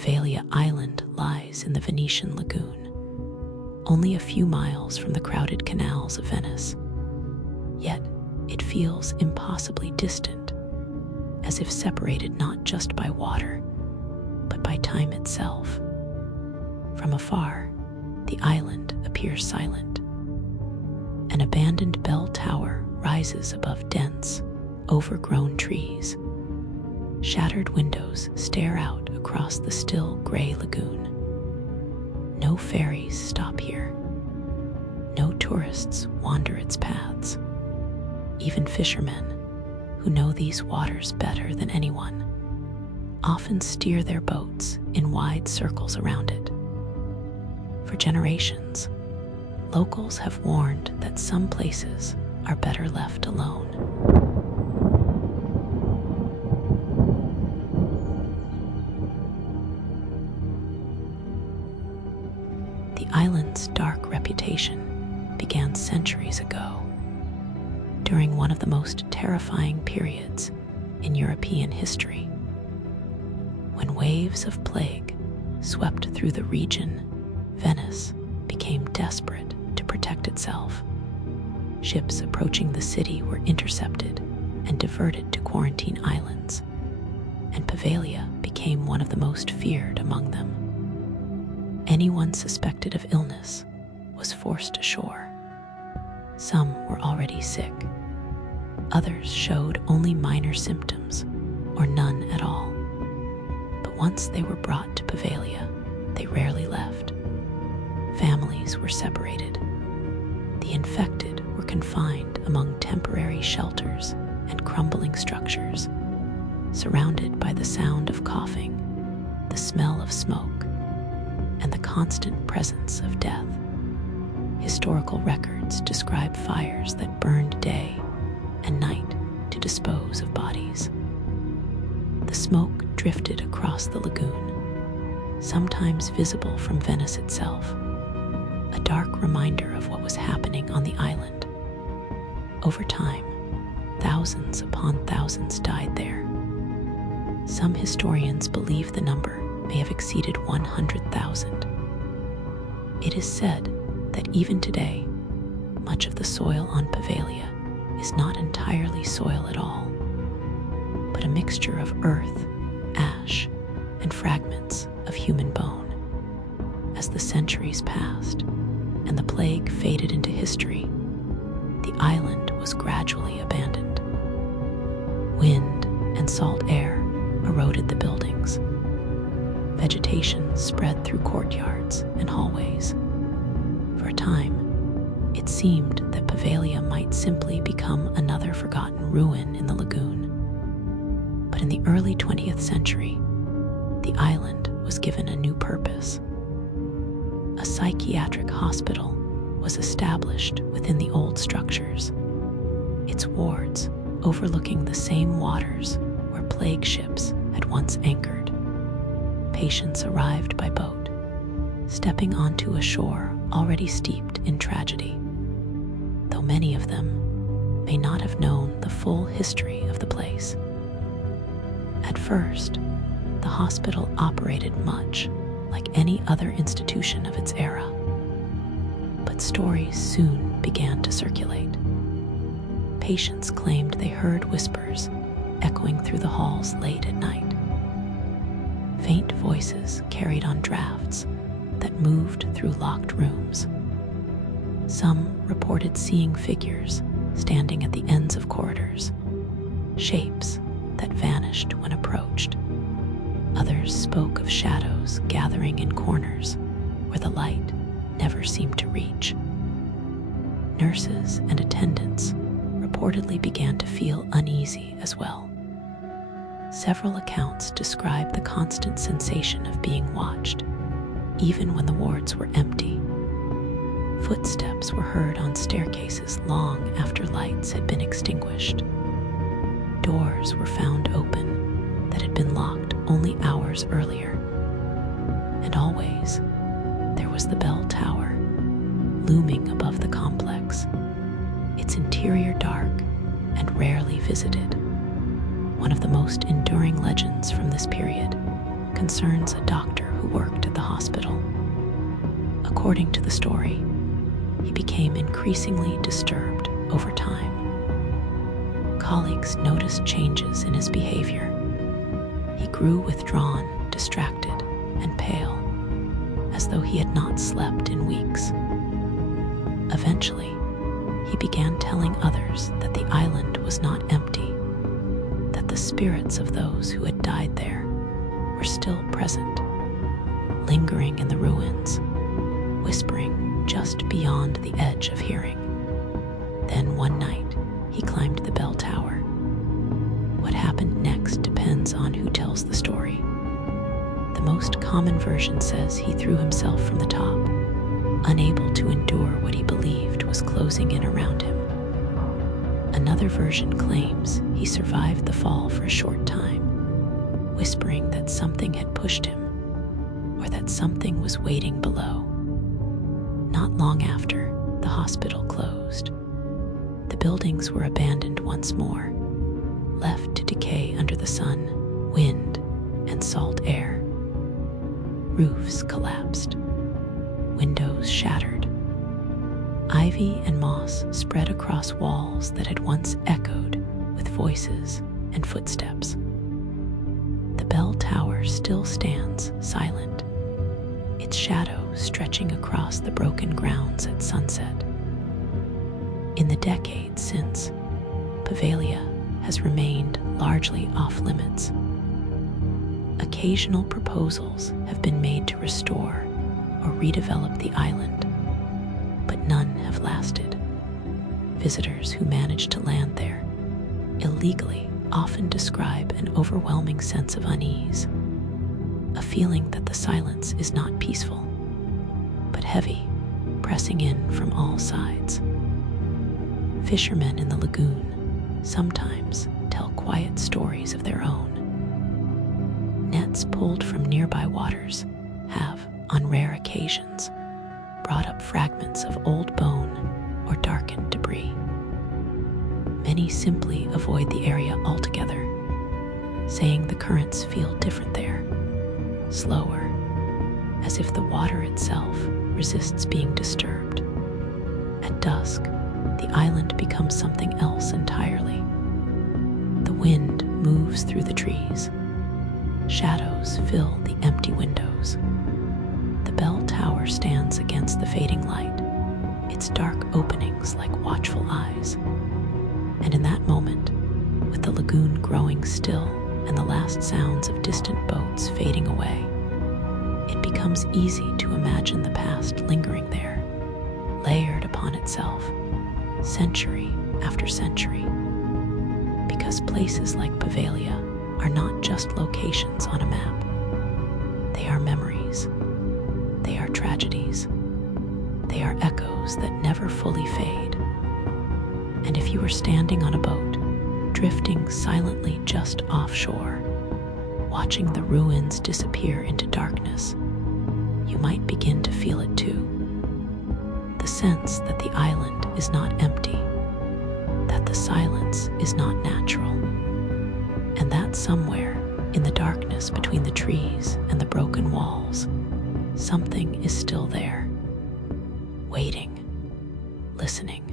Poveglia Island lies in the Venetian Lagoon, only a few miles from the crowded canals of Venice. Yet it feels impossibly distant, as if separated not just by water, but by time itself. From afar, the island appears silent. An abandoned bell tower rises above dense, overgrown trees. Shattered windows stare out across the still gray lagoon. No ferries stop here. No tourists wander its paths. Even fishermen, who know these waters better than anyone, often steer their boats in wide circles around it. For generations, locals have warned that some places are better left alone. The island's dark reputation began centuries ago, during one of the most terrifying periods in European history. When waves of plague swept through the region, Venice became desperate to protect itself. Ships approaching the city were intercepted and diverted to quarantine islands, and Poveglia became one of the most feared among them. Anyone suspected of illness was forced ashore. Some were already sick. Others showed only minor symptoms, or none at all. But once they were brought to Poveglia, they rarely left. Families were separated. The infected were confined among temporary shelters and crumbling structures, surrounded by the sound of coughing, the smell of smoke, and the constant presence of death. Historical records describe fires that burned day and night to dispose of bodies. The smoke drifted across the lagoon, sometimes visible from Venice itself, a dark reminder of what was happening on the island. Over time, thousands upon thousands died there. Some historians believe the number may have exceeded 100,000. It is said that even today, much of the soil on Poveglia is not entirely soil at all, but a mixture of earth, ash, and fragments of human bone. As the centuries passed and the plague faded into history, the island was gradually abandoned. Wind and salt air eroded the buildings. Vegetation spread through courtyards and hallways. For a time, it seemed that Poveglia might simply become another forgotten ruin in the lagoon. But in the early 20th century, the island was given a new purpose. A psychiatric hospital was established within the old structures, its wards overlooking the same waters where plague ships had once anchored. Patients arrived by boat, stepping onto a shore already steeped in tragedy, though many of them may not have known the full history of the place. At first, the hospital operated much like any other institution of its era, but stories soon began to circulate. Patients claimed they heard whispers echoing through the halls late at night. Faint voices carried on drafts that moved through locked rooms. Some reported seeing figures standing at the ends of corridors, shapes that vanished when approached. Others spoke of shadows gathering in corners where the light never seemed to reach. Nurses and attendants reportedly began to feel uneasy as well. Several accounts describe the constant sensation of being watched, even when the wards were empty. Footsteps were heard on staircases long after lights had been extinguished. Doors were found open that had been locked only hours earlier. And always, there was the bell tower, looming above the complex, its interior dark and rarely visited. One of the most enduring legends from this period concerns a doctor who worked at the hospital. According to the story, he became increasingly disturbed over time. Colleagues noticed changes in his behavior. He grew withdrawn, distracted, and pale, as though he had not slept in weeks. Eventually, he began telling others that the island was not empty, that the spirits of those who had died there were still present, lingering in the ruins, whispering just beyond the edge of hearing. Then one night, he climbed the bell tower. What happened next depends on who tells the story. The most common version says he threw himself from the top, unable to endure what he believed was closing in around him. Another version claims he survived the fall for a short time, whispering that something had pushed him, or that something was waiting below. Not long after, the hospital closed. The buildings were abandoned once more, left to decay under the sun, wind, and salt air. Roofs collapsed, windows shattered. Ivy and moss spread across walls that had once echoed with voices and footsteps. The bell tower still stands silent, its shadow stretching across the broken grounds at sunset. In the decades since, Poveglia has remained largely off-limits. Occasional proposals have been made to restore or redevelop the island, but none have lasted. Visitors who manage to land there illegally often describe an overwhelming sense of unease, a feeling that the silence is not peaceful, but heavy, pressing in from all sides. Fishermen in the lagoon sometimes tell quiet stories of their own. Nets pulled from nearby waters have, on rare occasions, brought up fragments of old bone or darkened debris. Many simply avoid the area altogether, saying the currents feel different there, slower, as if the water itself resists being disturbed. At dusk, the island becomes something else entirely. The wind moves through the trees. Shadows fill the empty windows. The bell tower stands against the fading light, its dark openings like watchful eyes. And in that moment, with the lagoon growing still and the last sounds of distant boats fading away, it becomes easy to imagine the past lingering there, layered upon itself, century after century. Because places like Poveglia are not just locations on a map. They are memories. They are tragedies. They are echoes that never fully fade. And if you were standing on a boat, drifting silently just offshore, watching the ruins disappear into darkness, you might begin to feel it too. The sense that the island is not empty, that the silence is not natural, and that somewhere in the darkness between the trees and the broken walls, something is still there, waiting, listening.